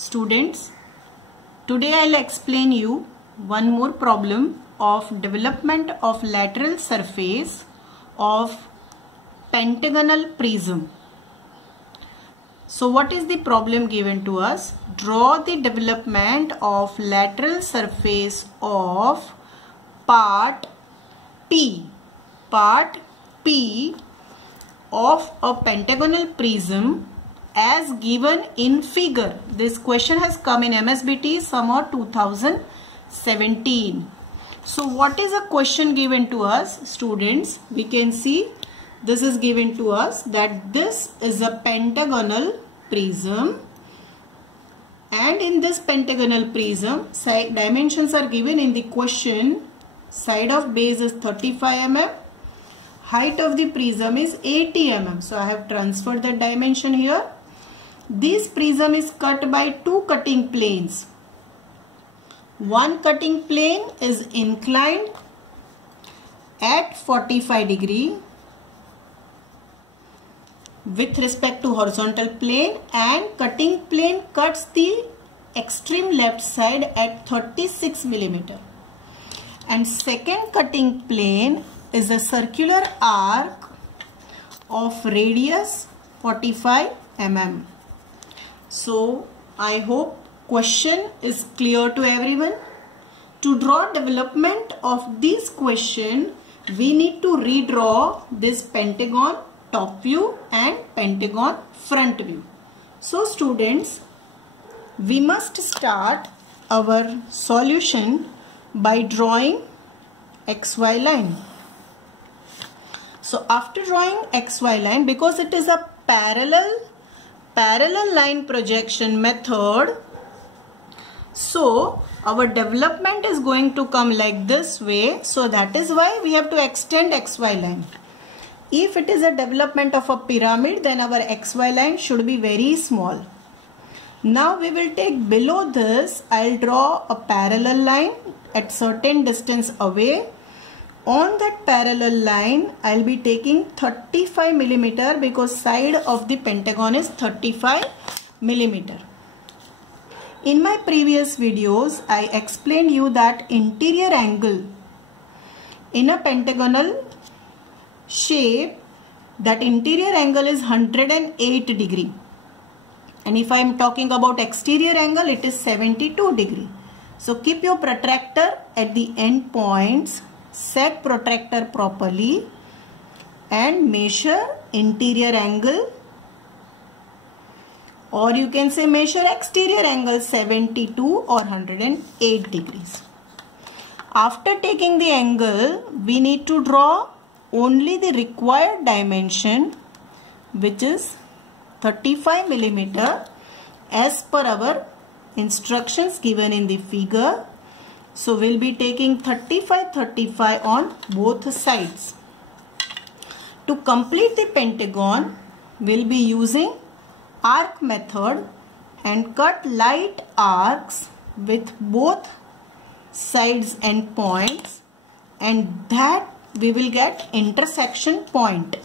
Students, today I'll explain you one more problem of development of lateral surface of pentagonal prism. So what is the problem given to us? Draw the development of lateral surface of part P of a pentagonal prism as given in figure. This question has come in MSBT summer 2017. So what is a question given to us, students? We can see this is given to us that this is a pentagonal prism, and in this pentagonal prism side dimensions are given in the question. Side of base is 35 mm, height of the prism is 80 mm. So I have transferred the dimension here. This prism is cut by two cutting planes. One cutting plane is inclined at 45 degree with respect to horizontal plane, and cutting plane cuts the extreme left side at 36 mm. And second cutting plane is a circular arc of radius 45 mm. So I hope question is clear to everyone. To draw development of this question, we need to redraw this pentagon top view and pentagon front view. So students, we must start our solution by drawing XY line. So after drawing XY line, because it is a parallel line projection method, so our development is going to come like this way. So that is why we have to extend XY line. If it is a development of a pyramid, then our XY line should be very small. Now we will take below this, I'll draw a parallel line at certain distance away. On that parallel line, I'll be taking 35 mm because side of the pentagon is 35 mm. In my previous videos, I explained you that interior angle in a pentagonal shape, that interior angle is 108 degree. And if I am talking about exterior angle, it is 72 degree. So keep your protractor at the end points, set protractor properly and measure interior angle, or you can say measure exterior angle 72 or 108 degrees. After taking the angle, we need to draw only the required dimension, which is 35 mm as per our instructions given in the figure. So we'll be taking 35 on both sides. To complete the pentagon, we'll be using arc method and cut light arcs with both sides and points, and that we will get intersection point.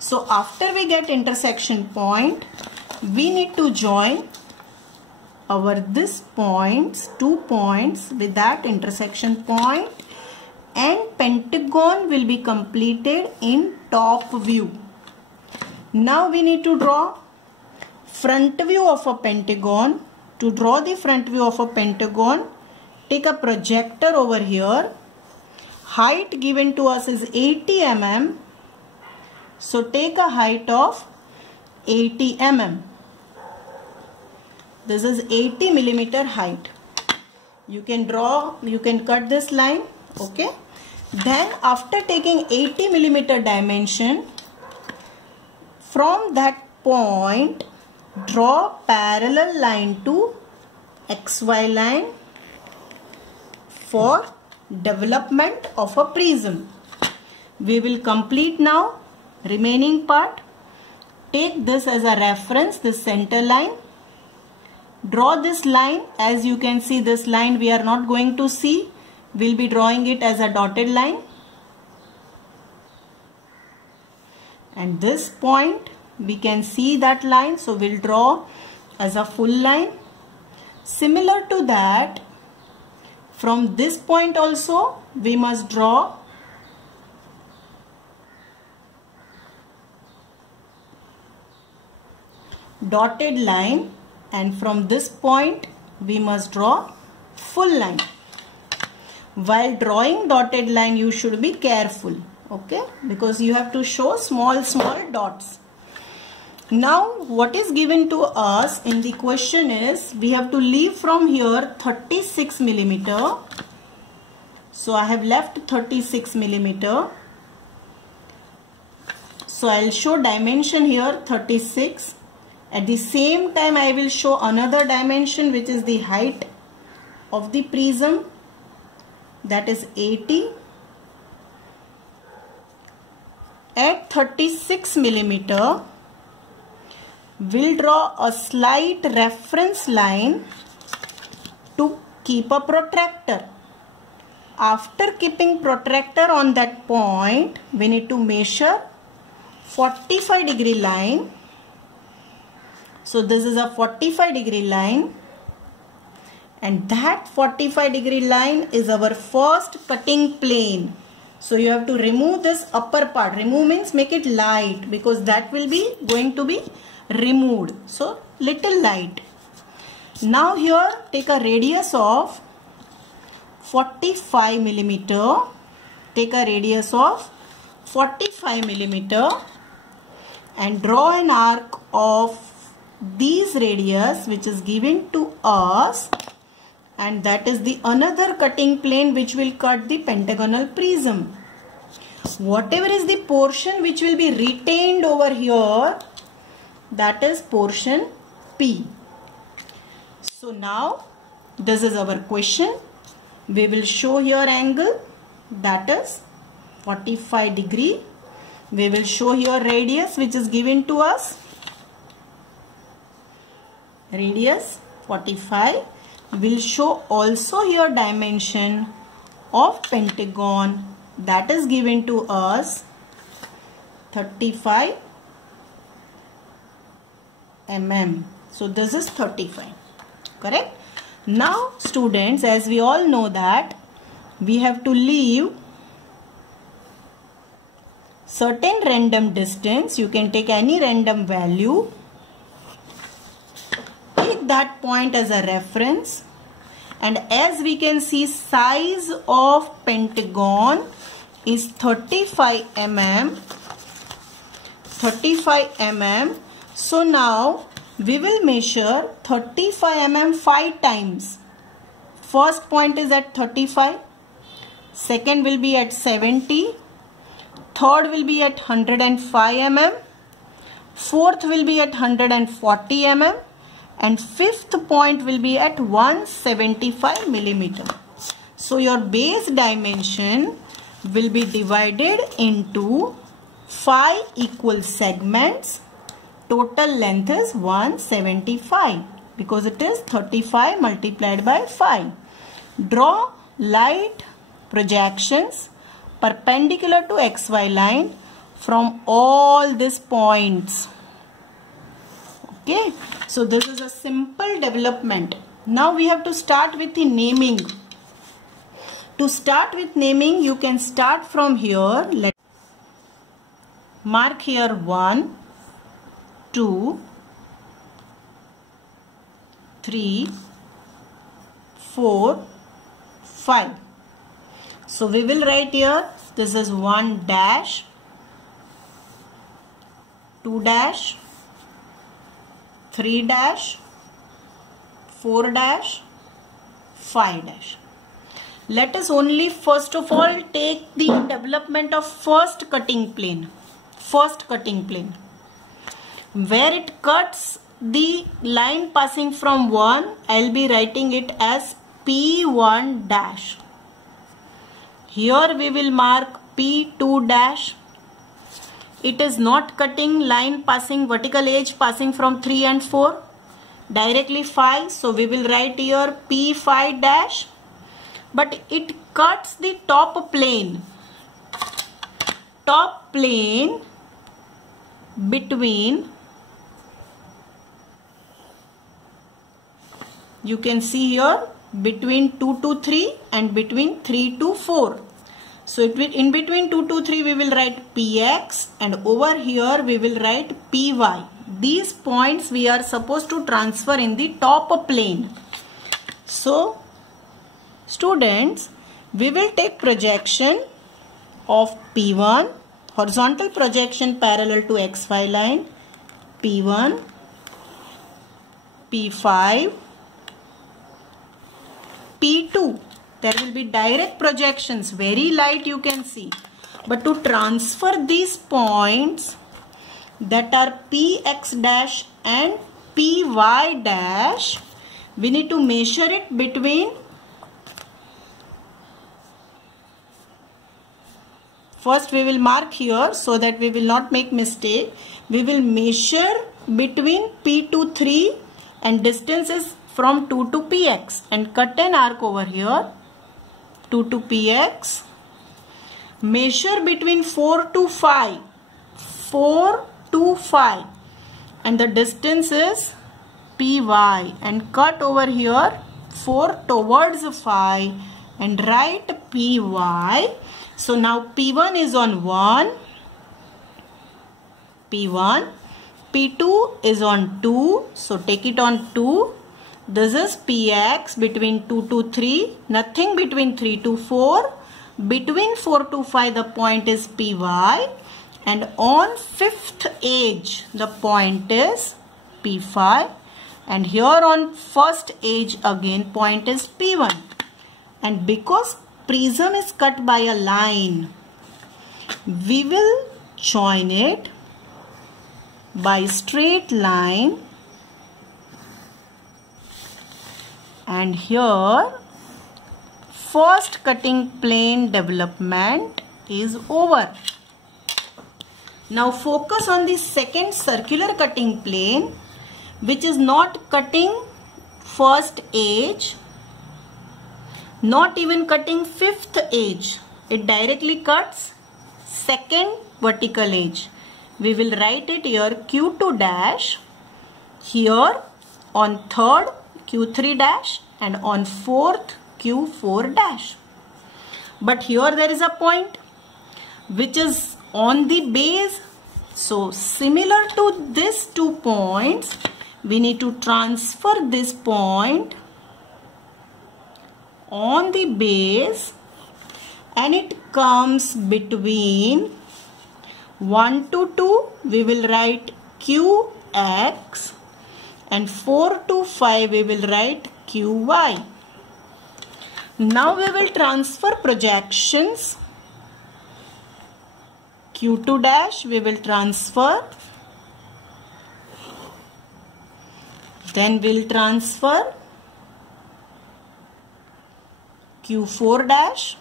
So after we get intersection point, we need to join our this points, 2 points with that intersection point, and pentagon will be completed in top view. Now we need to draw front view of a pentagon. To draw the front view of a pentagon, take a projector over here. Height given to us is 80 mm. So take a height of 80 mm. This is 80 mm height. You can cut this line. Okay. Then after taking 80 mm dimension, from that point, draw parallel line to XY line for development of a prism. We will complete now remaining part. Take this as a reference, this center line. Draw this line. As you can see, this line we are not going to see. We'll be drawing it as a dotted line. And this point, we can see that line. So we'll draw as a full line. Similar to that, from this point also we must draw dotted line, and from this point we must draw full line. While drawing dotted line you should be careful, okay, because you have to show small dots. Now what is given to us in the question is we have to leave from here 36 millimeter. So I have left 36 millimeter. So I will show dimension here 36. At the same time I will show another dimension which is the height of the prism, that is 80. At 36 millimeter we'll draw a slight reference line to keep a protractor. After keeping protractor on that point, we need to measure 45-degree line. So this is a 45-degree line, and that 45-degree line is our first cutting plane. So you have to remove this upper part. Remove means make it light, because that will be going to be removed. So little light. Now here take a radius of 45 millimeter. Take a radius of 45 millimeter and draw an arc of these radius which is given to us, and that is the another cutting plane which will cut the pentagonal prism. Whatever is the portion which will be retained over here, that is portion P. So now this is our question. We will show here angle, that is 45 degree. We will show here radius which is given to us. Radius 45. We'll show also here dimension of pentagon, that is given to us 35 mm. So this is 35, correct? Now students, as we all know that we have to leave certain random distance. You can take any random value. Take that point as a reference, and as we can see, size of pentagon is 35 mm. 35 mm. So now we will measure 35 mm 5 times. First point is at 35, second will be at 70, third will be at 105 mm, fourth will be at 140 mm, and fifth point will be at 175 millimeter. So your base dimension will be divided into 5 equal segments. Total length is 175 because it is 35 multiplied by 5. Draw light projections perpendicular to XY line from all these points. Okay, so this is a simple development. Now we have to start with the naming. To start with naming, you can start from here. Let's mark here 1, 2, 3, 4, 5. So we will write here, this is 1 dash, 2 dash, 3 dash, 4 dash, 5 dash. Let us only first of all take the development of first cutting plane. First cutting plane, where it cuts the line passing from 1, I will be writing it as P1 dash. Here we will mark P2 dash. It is not cutting line passing vertical edge passing from 3 and 4, directly 5. So we will write here P5 dash. But it cuts the top plane. Top plane between You can see here between 2 to 3 and between 3 to 4. So in between 2 to 3 we will write px, and over here we will write py. These points we are supposed to transfer in the top plane. So students, we will take projection of P1, horizontal projection parallel to xy line, P1, P5, P2. There will be direct projections, very light you can see. But to transfer these points that are Px dash and Py dash, we need to measure it between, first we will mark here so that we will not make mistake. We will measure between P to 3 and distance is from 2 to Px, and cut an arc over here, 2 to Px. Measure between 4 to 5, 4 to 5, and the distance is Py, and cut over here 4 towards 5 and write Py. So now P1 is on 1, P1, P2 is on 2, so take it on 2. This is Px between 2 to 3, nothing between 3 to 4. Between 4 to 5 the point is Py, and on 5th edge the point is P5, and here on first edge again point is P1. And because prism is cut by a line, we will join it by straight line, and here first cutting plane development is over. Now focus on the second circular cutting plane, which is not cutting first edge, not even cutting 5th edge. It directly cuts second vertical edge. We will write it here Q2 dash, here on 3rd Q3 dash, and on 4th Q4 dash. But here there is a point which is on the base. So similar to these 2 points, we need to transfer this point on the base, and it comes between 1 to 2, we will write Qx, and 4 to 5 we will write Qy. Now we will transfer projections. Q2 dash we will transfer, then we will transfer Q4 dash.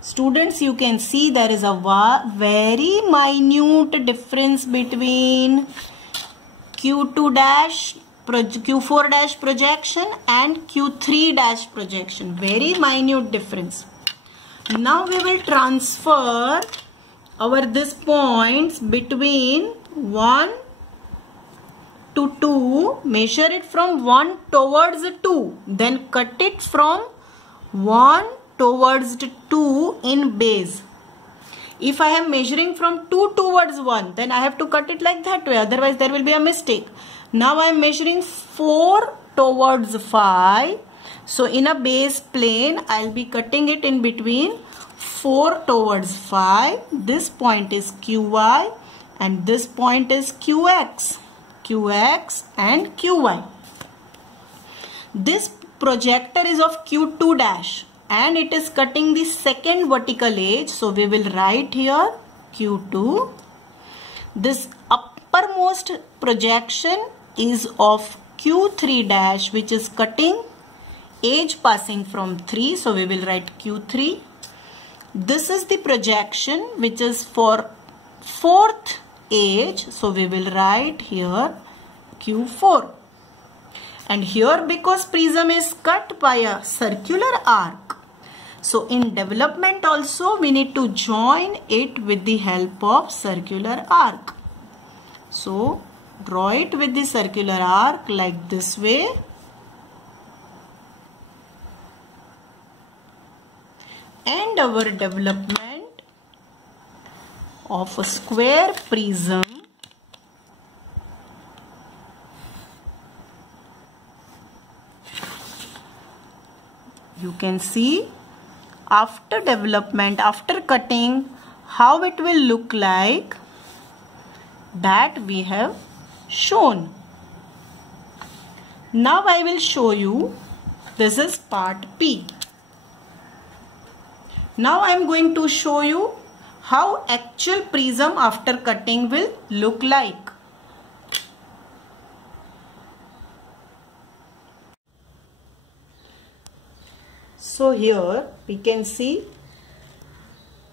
Students, you can see there is a very minute difference between Q2 dash, Q4 dash projection and Q3 dash projection. Very minute difference. Now we will transfer these points between 1 to 2, measure it from 1 towards 2, then cut it from 1 towards 2 in base. If I am measuring from 2 towards 1, then I have to cut it like that way, otherwise there will be a mistake. Now I am measuring 4 towards 5. So in a base plane, I will be cutting it in between 4 towards 5. This point is Qy and this point is Qx. Qx and Qy. This projector is of Q2 dash and it is cutting the second vertical edge. So we will write here Q2. This uppermost projection is of Q3 dash, which is cutting edge passing from 3. So we will write Q3. This is the projection which is for 4th edge. So we will write here Q4. And here, because prism is cut by a circular arc, so in development also we need to join it with the help of circular arc. So draw it with the circular arc like this way. and our development of a square prism you can see after development, after cutting, how it will look like, that we have shown. Now I will show you, this is part P. Now I am going to show you how actual prism after cutting will look like. So here we can see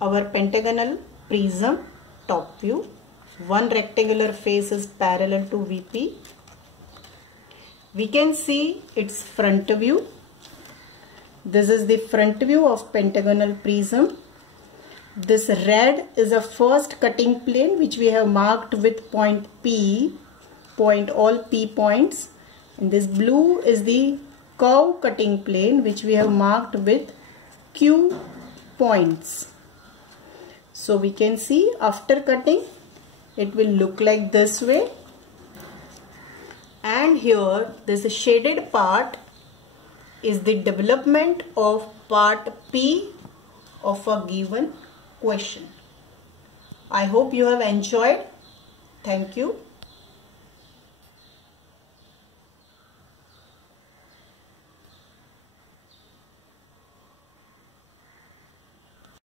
our pentagonal prism top view. One rectangular face is parallel to VP. We can see its front view. This is the front view of pentagonal prism. This red is a first cutting plane which we have marked with point P, all P points. And this blue is the curve cutting plane which we have marked with Q points. So we can see after cutting it will look like this way. And here this shaded part is the development of part P of a given question. I hope you have enjoyed. Thank you.